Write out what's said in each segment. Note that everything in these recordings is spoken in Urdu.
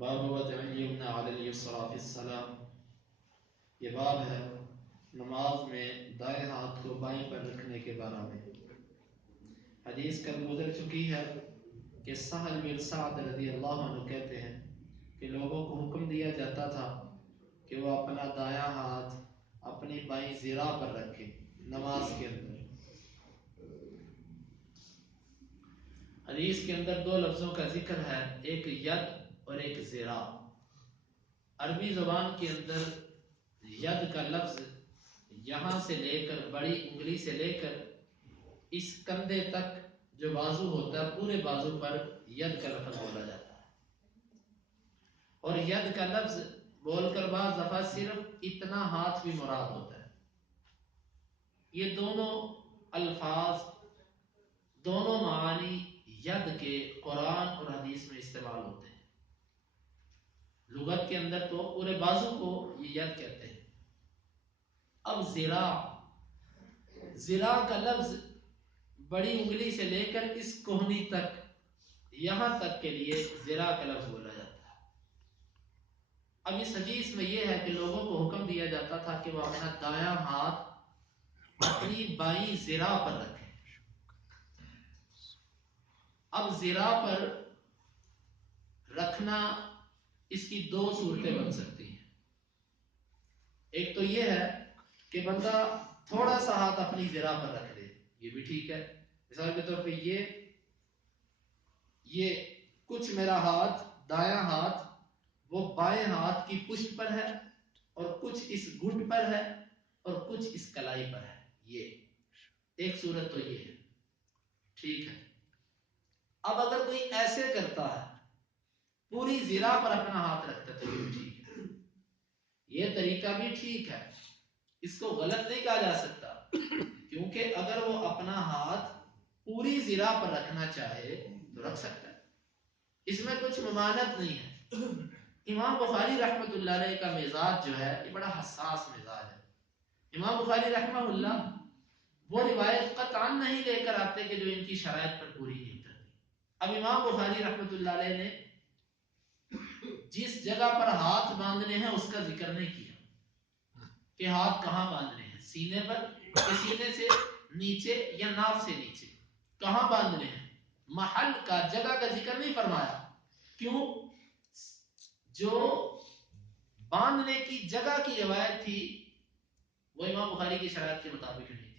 باب وضع الیمن علی الیسری فی الصلاۃ، یہ باب ہے نماز میں دائیں ہاتھ کو بائیں پر رکھنے کے بارے میں۔ حدیث کل گزر چکی ہے کہ سہل بن سعد رضی اللہ عنہ کہتے ہیں کہ لوگوں کو حکم دیا جاتا تھا کہ وہ اپنا دایاں ہاتھ اپنی بائیں ذراع پر رکھے نماز کے اندر۔ حدیث کے اندر دو لفظوں کا ذکر ہے، ایک ید اور ایک ذراع۔ عربی زبان کے اندر ید کا لفظ یہاں سے لے کر بڑی انگلی سے لے کر اس کندھے تک جو بازو ہوتا ہے پورے بازو پر ید کا لفظ بولا جاتا ہے، اور ید کا لفظ بول کر بعض دفعہ صرف اتنا ہاتھ بھی مراد ہوتا ہے۔ یہ دونوں الفاظ، دونوں معانی ید کے قرآن اور حدیث میں استعمال ہوتے ہیں۔ لغت کے اندر تو پورے بازو کو یہ ید کہتے ہیں۔ اب ذراع کا لفظ بڑی انگلی سے لے کر اس کوہنی تک، یہاں تک کے لیے ذراع کا لفظ بولا جاتا ہے۔ اب اس حدیث میں یہ ہے کہ لوگوں کو حکم دیا جاتا تھا کہ وہ اپنا دایاں ہاتھ اپنی بائیں ذراع پر رکھیں۔ اب ذراع پر رکھنا اس کی دو صورتیں بن سکتی ہیں۔ ایک تو یہ ہے کہ بندہ تھوڑا سا ہاتھ اپنی ذراع پر رکھ دے، یہ بھی ٹھیک ہے۔ مثال کے طور پہ یہ کچھ میرا ہاتھ، دایاں ہاتھ وہ بائیں ہاتھ کی پشت پر ہے، اور کچھ اس گھٹ پر ہے، اور کچھ اس کلائی پر ہے۔ یہ ایک صورت تو یہ ہے، ٹھیک ہے۔ اب اگر کوئی ایسے کرتا ہے، پوری ذراع پر اپنا ہاتھ رکھتا ہے، تو یہ بھی ٹھیک ہے، یہ طریقہ بھی ٹھیک ہے، اس کو غلط نہیں کہا جا سکتا، کیونکہ اگر وہ اپنا ہاتھ پوری ذراع پر رکھنا چاہے تو رکھ سکتا ہے، اس میں کچھ ممانعت نہیں ہے۔ امام بخاری رحمۃ اللہ علیہ کا مزاج جو ہے یہ بڑا حساس مزاج ہے۔ امام بخاری رحمہ اللہ وہ روایت قطعاً نہیں لے کر آتے کہ جو ان کی شرائط پر پوری نہیں کرتی۔ اب امام بخاری رحمۃ اللہ علیہ نے جس جگہ پر ہاتھ باندھنے ہیں اس کا ذکر نہیں کیا کہ ہاتھ کہاں باندھنے ہیں، سینے پر، کہ سینے سے نیچے یا ناف سے نیچے، کہاں باندھنے ہیں، محل کا، جگہ کا ذکر نہیں فرمایا۔ کیوں؟ جو باندھنے کی جگہ کی روایت تھی وہ امام بخاری کی شرائط کے مطابق نہیں تھی،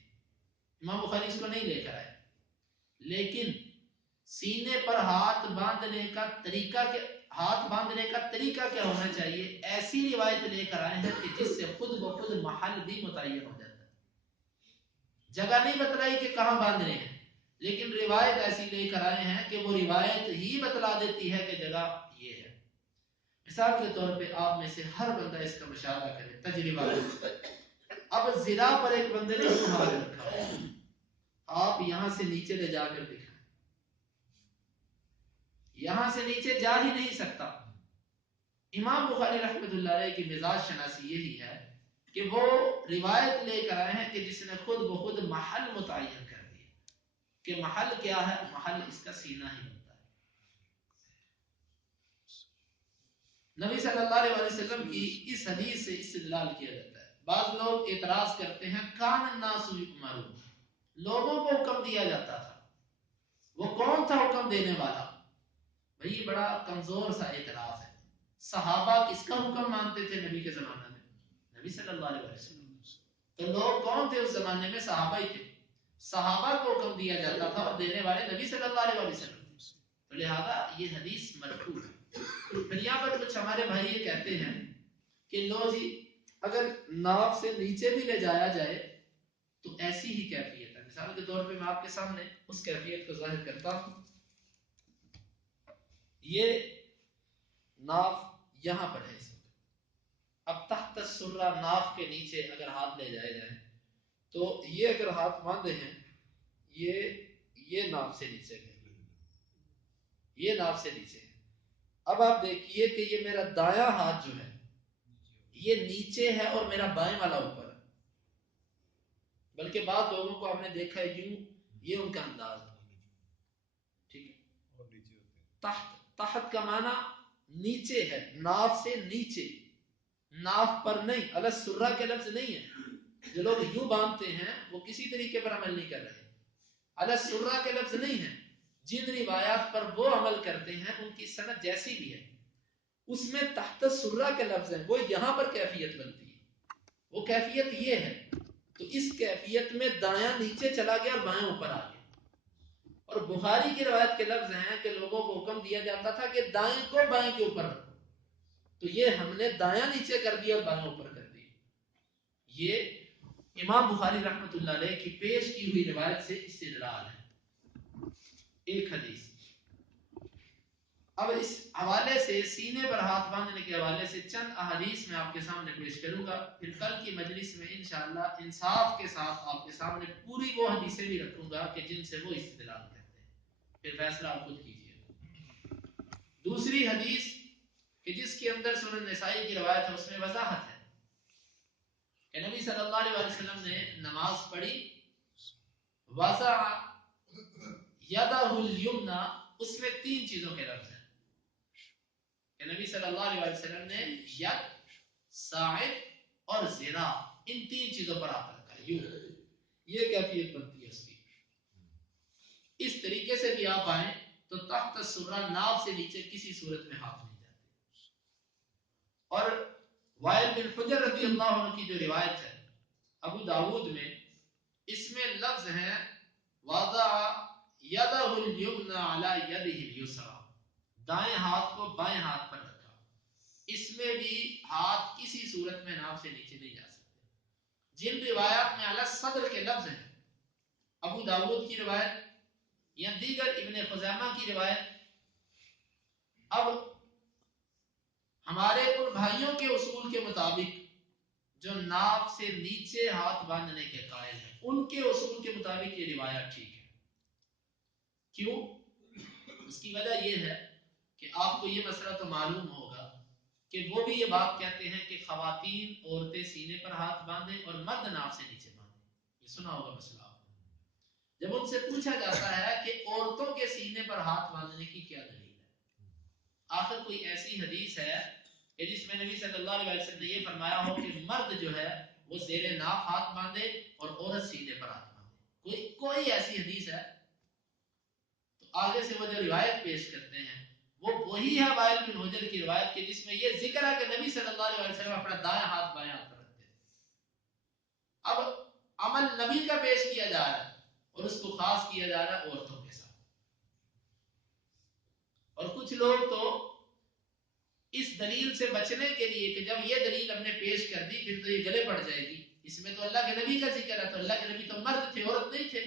امام بخاری اس کو نہیں لے کر آئے۔ لیکن سینے پر ہاتھ باندھنے کا طریقہ کیا ہونا چاہیے، ایسی روایت لے کر آئے ہیں کہ جس سے خود بخود محل بھی متعین ہو جاتا ہے۔ جگہ نہیں بتلائی کہ کہاں باندھنے ہیں، لیکن روایت ایسی لے کر آئے ہیں کہ وہ روایت ہی بتلا دیتی ہے کہ جگہ یہ ہے۔ مثال کے طور پہ آپ میں سے ہر بندہ اس کا مشاہدہ کرے، تجربہ کرے۔ اب ذراع پر ایک بندے نے ہاتھ رکھا ہے، آپ یہاں سے نیچے لے جا کر دکھائیں، یہاں سے نیچے جا ہی نہیں سکتا۔ امام بخاری رحمۃ اللہ علیہ کی مزاج شناسی یہی ہے کہ وہ روایت لے کر آئے ہیں کہ جس نے خود بخود محل متعین کر دیا کہ محل کیا ہے، محل اس کا سینہ ہی بنتا ہے۔ نبی صلی اللہ علیہ وسلم کی اس حدیث سے استدلال کیا جاتا ہے۔ بعض لوگ اعتراض کرتے ہیں، کان الناس یؤمرون، لوگوں کو حکم دیا جاتا تھا، وہ کون تھا حکم دینے والا؟ بھئی یہ بڑا کمزور سا اعتراض ہے۔ صحابہ کس کا حکم مانتے تھے نبی کے زمانے میں؟ نبی صلی اللہ علیہ وسلم۔ تو لوگ کون تھے اس زمانے میں؟ صحابہ ہی تھے، صحابہ کو حکم دیا جاتا تھا، اور دینے والے نبی صلی اللہ علیہ وسلم۔ تو لہذا یہ حدیث مرفوع ہے۔ پھر یہاں پر کچھ ہمارے بھائی یہ کہتے ہیں کہ لو جی اگر ناف سے نیچے بھی لے جایا جائے تو ایسی ہی کیفیت ہے۔ مثال کے طور پہ میں آپ کے سامنے اس کیفیت کو ظاہر کرتا ہوں۔ یہ ناف یہاں پر ہے اس وقت، اب تحت السرہ، ناف کے نیچے اگر ہاتھ لے جائے جائیں تو یہ اگر ہاتھ باندھے ہیں، یہ ناف سے نیچے ہے، یہ ناف سے نیچے ہے۔ اب آپ دیکھیے کہ یہ میرا دایاں ہاتھ جو ہے یہ نیچے ہے اور میرا بائیں والا اوپر ہے۔ بلکہ بعض لوگوں کو آپ نے دیکھا ہے یوں، یہ ان کا انداز ہے، ٹھیک ہے۔ تحت کا معنی نیچے ہے، ناف سے نیچے، ناف پر نہیں، السرہ کے لفظ نہیں ہے. جو لوگ یوں باندھتے ہیں وہ کسی طریقے پر عمل نہیں کر رہے. السرہ کے لفظ نہیں ہے. جن روایات پر وہ عمل کرتے ہیں ان کی سند جیسی بھی ہے، اس میں تحت السرہ کے لفظ ہیں، وہ یہاں پر کیفیت بنتی ہے. وہ کیفیت یہ ہے، تو اس کیفیت میں دایاں نیچے چلا گیا اور بائیں اوپر آ گیا. اور بخاری کی روایت کے لفظ ہیں کہ لوگوں کو حکم دیا جاتا تھا کہ دائیں کو بائیں کے اوپر رکھو، تو یہ ہم نے دایاں نیچے کر دیا اور بائیں اوپر کر دیا. یہ امام بخاری رحمۃ اللہ علیہ کی پیش کی ہوئی روایت سے استدلال ہے. ایک حدیث. اب اس حوالے سے سینے پر ہاتھ باندھنے کے حوالے سے چند احادیث میں آپ کے سامنے پیش کروں گا. پھر کل کی مجلس میں انشاءاللہ انصاف کے ساتھ آپ کے سامنے پوری وہ حدیثیں بھی رکھوں گا کہ جن سے وہ استدلال کرتے ہیں. پھر فیصلہ آپ خود کیجیے. دوسری حدیث کہ جس کے اندر سنن نسائی کی روایت ہے، اس میں وضاحت ہے کہ نبی صلی اللہ علیہ وسلم نے نماز پڑھی، وضع یدہ الیمنی، اس میں 3 چیزوں کے لفظ ہیں کہ نبی صلی اللہ علیہ وسلم نے ید، ساعد اور ذراع، ان 3 چیزوں پر ہاتھ رکھا ہے. یہ کیفیت بنتی ہے اس کی. اس طریقے سے بھی آپ آئیں تو تحت السرہ، ناف سے نیچے کسی صورت میں ہاتھ نہیں جاتے. اور وائل بن حجر رضی اللہ عنہ کی جو روایت ہے ابو داود میں، اس میں لفظ ہیں وضع یدہ الیمنی علی یدہ الیسری، دائیں ہاتھ کو بائیں ہاتھ پر رکھا. اس میں بھی ہاتھ کسی صورت میں ناف سے نیچے نہیں جا سکتے. جن روایات میں علی صدر کے لفظ ہیں، ابو داود کی روایت یا دیگر ابن خزیمہ کی روایت، اب ہمارے ان بھائیوں کے اصول کے مطابق جو ناف سے نیچے ہاتھ باندھنے کے قائل ہیں، ان کے اصول کے مطابق یہ روایت ٹھیک ہے. کیوں؟ اس کی وجہ یہ ہے کہ آپ کو یہ مسئلہ تو معلوم ہوگا کہ وہ بھی یہ بات کہتے ہیں کہ خواتین، عورتیں سینے پر ہاتھ باندھیں اور مرد ناف سے نیچے باندھیں. یہ سنا ہوگا مسئلہ آپ نے. جب ان سے پوچھا جاتا ہے کہ عورتوں کے سینے پر ہاتھ باندھنے کی کیا دلیل ہے، آخر کوئی ایسی حدیث ہے کہ جس میں نبی صلی اللہ علیہ وسلم نے یہ فرمایا ہو کہ مرد جو ہے وہ زیر ناف ہاتھ باندھے اور عورت سینے پر ہاتھ باندھے؟ کوئی ایسی حدیث ہے؟ تو آگے سے وہ جو روایت پیش کرتے ہیں وہ وہی ہے وائل بن حجر کی روایت کے جس میں یہ ذکر ہے کہ نبی صلی اللہ علیہ وسلم اپنا دائیں ہاتھ بائیں ہاتھ پر رکھتے ہیں. اب عمل نبی کا پیش کیا جا رہا ہے اور اس کو خاص کیا جا رہا ہے عورتوں کے ساتھ. اور کچھ لوگ تو اس دلیل سے بچنے کے لیے کہ جب یہ دلیل ہم نے پیش کر دی پھر تو یہ گلے پڑ جائے گی، اس میں تو اللہ کے نبی کا ذکر ہے، تو اللہ کے نبی تو مرد تھے، عورت نہیں تھے،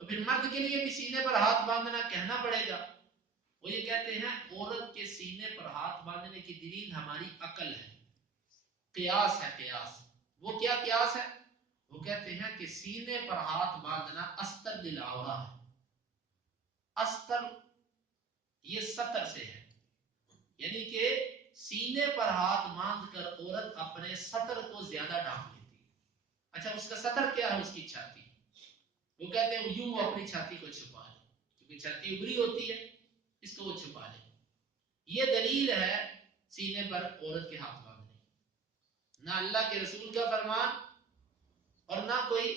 تو پھر مرد کے لیے بھی سینے پر ہاتھ باندھنا کہنا پڑے گا. وہ یہ کہتے ہیں عورت کے سینے پر ہاتھ باندھنے کی دلیل ہماری عقل ہے، قیاس ہے. قیاس وہ کیا قیاس ہے؟ وہ کہتے ہیں کہ سینے پر ہاتھ باندھنا استر للعورہ ہے. استر یہ ستر سے ہے، یعنی کہ سینے پر ہاتھ باندھ کر عورت اپنے سطر کو زیادہ ڈھانپ لیتی ہے. اچھا اس کا سطر کیا ہے؟ اس کی چھاتی. وہ کہتے ہیں یوں وہ اپنی چھاتی کو چھپا لے، کیونکہ چھاتی ابری ہوتی ہے، اس کو وہ چھپا لے. یہ دلیل ہے سینے پر عورت کے ہاتھ باندھنے کی، نہ اللہ کے رسول کا فرمان اور نہ کوئی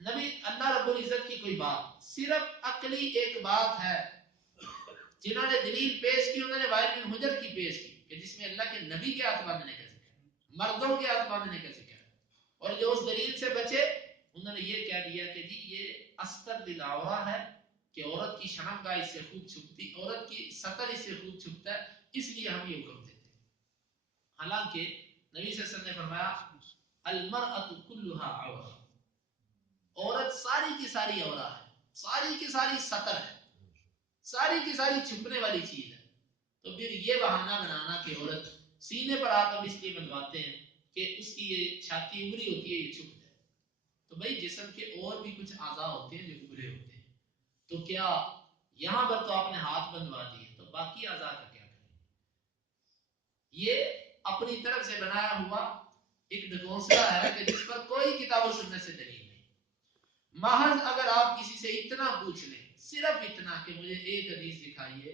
نبی اللہ رب العزت کی کوئی بات، صرف عقلی ایک بات ہے. جنہوں نے دلیل پیش کی انہوں نے وائل بن حجر کی پیش کی کہ جس میں اللہ کے نبی کے ہاتھ باندھنے کا ذکر ہے، مردوں کے ہاتھ باندھنے کا ذکر ہے. اور جو اس دلیل سے بچے انہوں نے یہ کہہ دیا کہ جی یہ استر للعورہ ہے کہ عورت کی شرمگاہ اس سے خوب چھپتی، عورت کی سطر اس سے خوب چھپتا ہے، اس لیے ہم یہ حکم دیتے ہیں. حالانکہ نبی صلی اللہ علیہ وسلم نے فرمایا المرأۃ کلھا عورہ، عورت ساری کی ساری عورہ ہے، ساری کی ساری سطر ہے، ساری کی ساری چھپنے والی چیز ہے. تو پھر یہ بہانہ بنانا کہ عورت سینے پر ہاتھ ہم اس لیے بندھواتے ہیں کہ اس کی یہ چھاتی ابری ہوتی ہے یہ چھپ جائے، تو بھائی جسم کے اور بھی کچھ اعضاء ہوتے ہیں جو ابرے ہوتے ہیں، تو کیا یہاں پر تو آپ نے ہاتھ بندھوا دیے تو باقی اعضاء کا کیا کریں؟ یہ اپنی طرف سے بنایا ہوا ایک ڈھکونسلا ہے کہ جس پر کوئی کتاب و سنت سے دلیل نہیں. محض اگر آپ کسی سے اتنا پوچھ لیں، صرف اتنا کہ مجھے ایک حدیث دکھائیے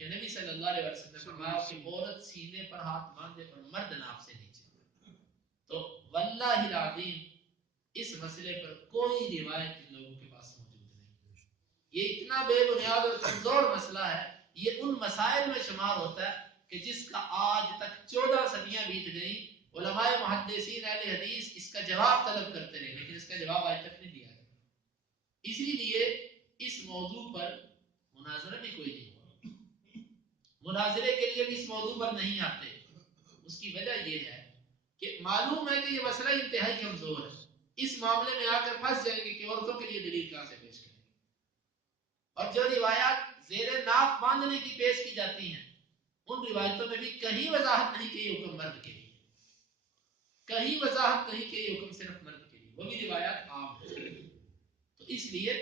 کہ نبی صلی اللہ علیہ وسلم نے فرمایا کہ عورت سینے پر ہاتھ باندھے اور مرد ناف سے نیچے. تو واللہ العظیم اس مسئلے پر کوئی روایت ان لوگوں کے پاس موجود نہیں. یہ اتنا بے بنیاد اور کمزور مسئلہ ہے. یہ ان مسائل میں شمار ہوتا ہے کہ جس کا آج تک 14 صدیاں بیت گئی. علماء محدثین اہل حدیث اس کا جواب طلب کرتے رہے لیکن اس کا جواب آج تک نہیں دیا گیا. اسی لیے اس موضوع پر مناظرہ بھی کوئی نہیں ہوا. مناظرے کے لیے بھی اس موضوع پر نہیں آتے. اس کی وجہ یہ ہے کہ معلوم ہے کہ یہ مسئلہ انتہائی کمزور ہے. اس معاملے میں آ کر پھنس جائیں گے کہ عورتوں کے لیے دلیل کہاں سے پیش کریں. اور جو روایات زیر ناف باندھنے کی پیش کی جاتی ہیں ان روایتوں میں بھی کہیں وضاحت نہیں کہ یہ حکم مرد کے لیے, کہیں وضاحت نہیں کہ یہ حکم صرف مرد کے لیے, وہ بھی روایات عام ہیں. تو اس لیے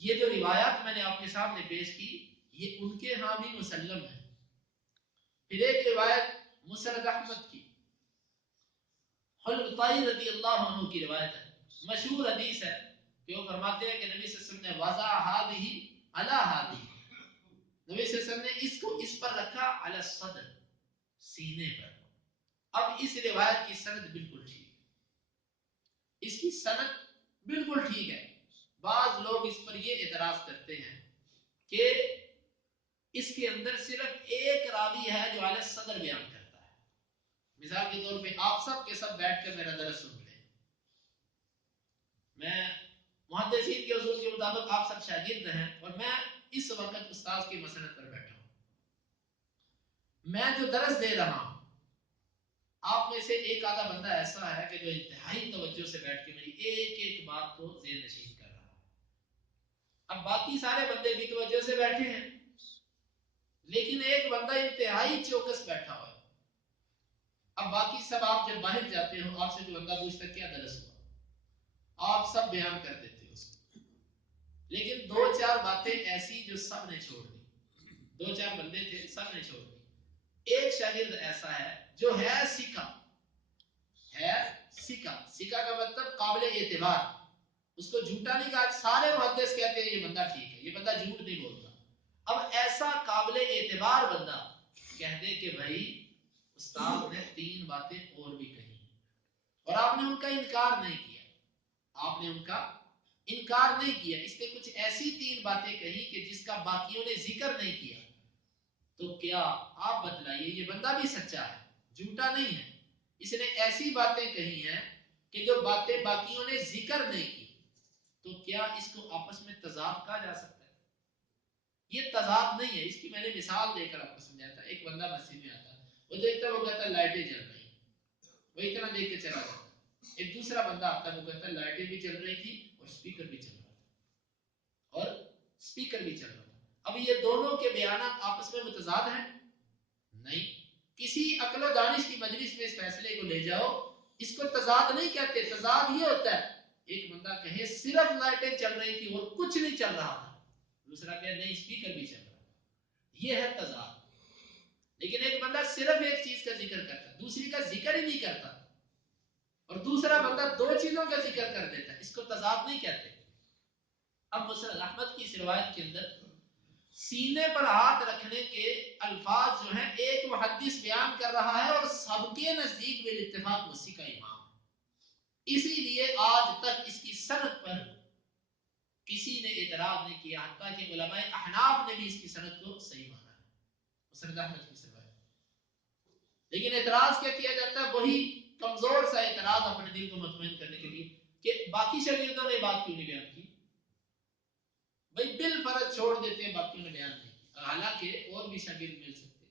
یہ جو روایات میں نے آپ کے سامنے پیش کی یہ ان کے ہاں بھی مسلم ہے. پھر ایک روایت مسند احمد کی حلقائی رضی اللہ عنہ کی روایت ہے. مشہور حدیث ہے کہ وہ فرماتے ہیں کہ نبی صلی اللہ علیہ وسلم نے وضع ہذہ علی ہذہ, نبی صلی اللہ علیہ وسلم نے اس کو اس پر رکھا علی الصدر, سینے پر. اب اس روایت کی سند بالکل ٹھیک ہے, اس کی سند بالکل ٹھیک ہے. بعض لوگ اس پر یہ اعتراض کرتے ہیں کہ اس کے اندر صرف ایک راوی ہے جو علی الصدر بیان کرتا ہے. مثال کے طور پہ آپ سب کے سب بیٹھ کر میرا درس سن لیں. میں محدثین کے اصول کے مطابق آپ سب شاگرد ہیں اور میں اس وقت استاد کی مسند پر بیٹھا ہوں. میں جو درس دے رہا ہوں آپ میں سے ایک آدھا بندہ ایسا ہے کہ جو انتہائی توجہ سے بیٹھ کے میری ایک ایک بات کو ذہن نشین کر رہا ہے. اب باقی سارے بندے بھی توجہ سے بیٹھے ہیں لیکن ایک بندہ انتہائی چوکس بیٹھا ہوا ہے. اب باقی سب آپ جب باہر جاتے ہو آپ سے جو بندہ پوچھتا کیا درس ہوا آپ سب بیان کر دیتے ہو اس کو, لیکن دو چار باتیں ایسی جو سب نے چھوڑ دی. دو چار بندے تھے سب نے چھوڑ دی. ایک شاگرد ایسا ہے جو ہے سکہ, ہے سکہ. سکہ کا مطلب قابل اعتبار, اس کو جھوٹا نہیں کہا. سارے محدث کہتے ہیں یہ بندہ ٹھیک ہے, یہ بندہ جھوٹ نہیں بولتا. اب ایسا قابل اعتبار بندہ کہہ دے کہ بھائی استاد نے 3 باتیں اور بھی کہی اور آپ نے ان کا انکار نہیں کیا, آپ نے ان کا انکار نہیں کیا. اس نے کچھ ایسی 3 باتیں کہی کہ جس کا باقیوں نے ذکر نہیں کیا, تو کیا آپ بتلائیے یہ بندہ بھی سچا ہے, جھوٹا نہیں ہے. اس نے ایسی باتیں کہی ہیں کہ جو باتیں باقیوں نے ذکر نہیں کی, تو کیا اس کو آپس میں تضاد کہا جا سکتا ہے؟ یہ تضاد نہیں ہے. اس کی میں نے مثال دے کر آپ کو سمجھایا تھا. ایک بندہ مسجد میں آتا, وہ دیکھتا وہ کہتا لائٹیں جل رہی, وہ اتنا دیکھ کے چلا جاتا. ایک دوسرا بندہ آتا وہ کہتا لائٹیں بھی چل رہی تھی اور اسپیکر بھی چل رہا تھا, اور اسپیکر بھی چل رہا تھا. اب یہ دونوں کے بیانات آپس میں متضاد ہیں؟ نہیں. کسی عقل و دانش کی مجلس میں اس فیصلے کو لے جاؤ, اس کو تضاد نہیں کہتے. تضاد یہ ہوتا ہے ایک بندہ کہے صرف لائٹیں چل رہی تھی اور کچھ نہیں چل رہا تھا, دوسرا کہے نہیں اسپیکر بھی چل رہا تھا, یہ ہے تضاد. لیکن ایک بندہ صرف ایک چیز کا ذکر کرتا, دوسری کا ذکر ہی نہیں کرتا, اور دوسرا بندہ 2 چیزوں کا ذکر کر دیتا, اس کو تضاد نہیں کہتے. اب مسند احمد کی اس روایت کے اندر سینے پر ہاتھ رکھنے کے الفاظ جو ہیں ایک محدث بیان کر رہا ہے اور سب کے نزدیک بالاتفاق وسیع کا امام ہے. اسی لیے آج تک اس کی سند پر کسی نے اعتراض نہیں کیا, حتیٰ کہ علماء احناف نے بھی اس کی سند کو صحیح مانا ہے, مسند احمد کی روایت. لیکن اعتراض کیا کیا جاتا ہے؟ وہی کمزور سا اعتراض اپنے دل کو مطمئن کرنے کے لیے کہ باقی شاگردوں نے بات کیوں نہیں بیان کی. بھائی بالفرض چھوڑ دیتے ہیں باقیوں نے بیان نہیں کی, حالانکہ اور بھی شاگرد مل سکتے.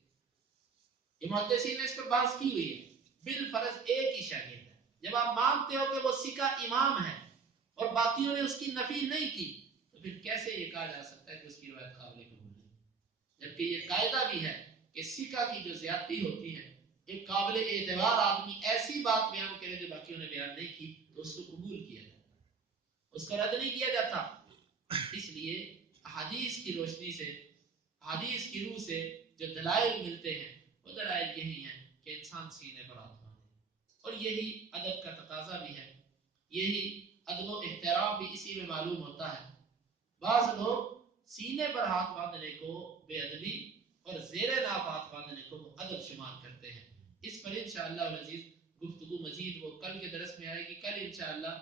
یہ محدثین نے اس پر بحث کی ہوئی ہے. بالفرض ایک ہی شاگرد ہے, جب آپ مانتے ہو کہ وہ سکہ امام ہے اور باقیوں نے اس کی نفی نہیں کی, تو پھر کیسے یہ کہا جا سکتا ہے کہ اس کی روایت قابل قبول نہیں؟ جبکہ یہ قاعدہ بھی ہے کہ سکہ کی جو زیادتی ہوتی ہے, ایک قابل اعتبار آدمی ایسی بات بیان کرے جو باقیوں نے بیان نہیں کی, تو اس کو قبول کیا جاتا, اس کو رد نہیں کیا جاتا. اس لیے حدیث کی روشنی سے, حدیث کی روح سے جو دلائل ملتے ہیں وہ دلائل یہی ہیں کہ انسان سینے پر ہاتھ باندھے, اور یہی ادب کا تقاضا بھی ہے, یہی ادب و احترام بھی اسی میں معلوم ہوتا ہے. بعض لوگ سینے پر ہاتھ باندھنے کو بے ادبی اور زیر ناپات باندھنے کو وہ ادب شمار کرتے ہیں. اس پر انشاءاللہ العزیز گفتگو مزید وہ کل کے درس میں آئے گی. کل انشاءاللہ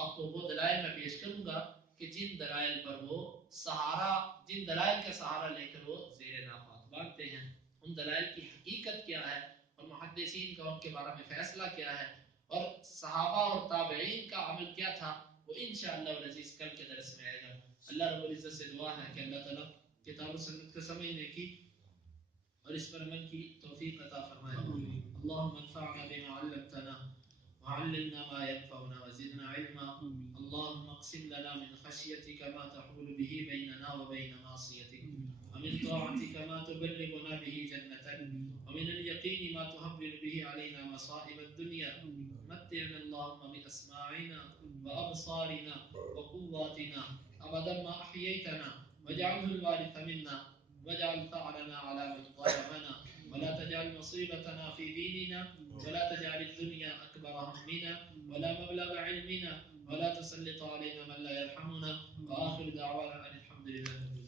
آپ کو وہ دلائل میں پیش کروں گا کہ جن دلائل پر وہ سہارا، جن دلائل کا سہارا لے کر وہ زیر ناپات باندھتے ہیں، ان دلائل کی حقیقت کیا ہے اور محدثین کا ان کے بارے میں فیصلہ کیا ہے اور صحابہ اور تابعین کا عمل کیا تھا، وہ انشاءاللہ العزیز کل کے درس میں آئے گا. اللہ رب العزت سے دعا ہے کہ اللہ تعالیٰ کتاب و سنت کو سمجھنے کی اور اس پر عمل کی توفیق عطا فرمائے. اللهم انفعنا بما علمتنا وعلمنا ما ينفعنا وزدنا علما. اللهم اقسم لنا من خشيتك ما تحول به بيننا وبين معصيتك، ومن طاعتك ما تبلغنا به جنتك، ومن اليقين ما تهون به علينا مصائب الدنيا. متعنا اللهم بأسماعنا وأبصارنا وقواتنا أبدا ما أحييتنا، واجعله الوارث منا، واجعل ثأرنا على من ظلمنا، ولا تجعل مصيبتنا في ديننا، ولا تجعل الدنيا أكبر همنا ولا مبلغ علمنا، ولا تسلط علينا من لا يرحمنا. وآخر دعوانا أن الحمد لله.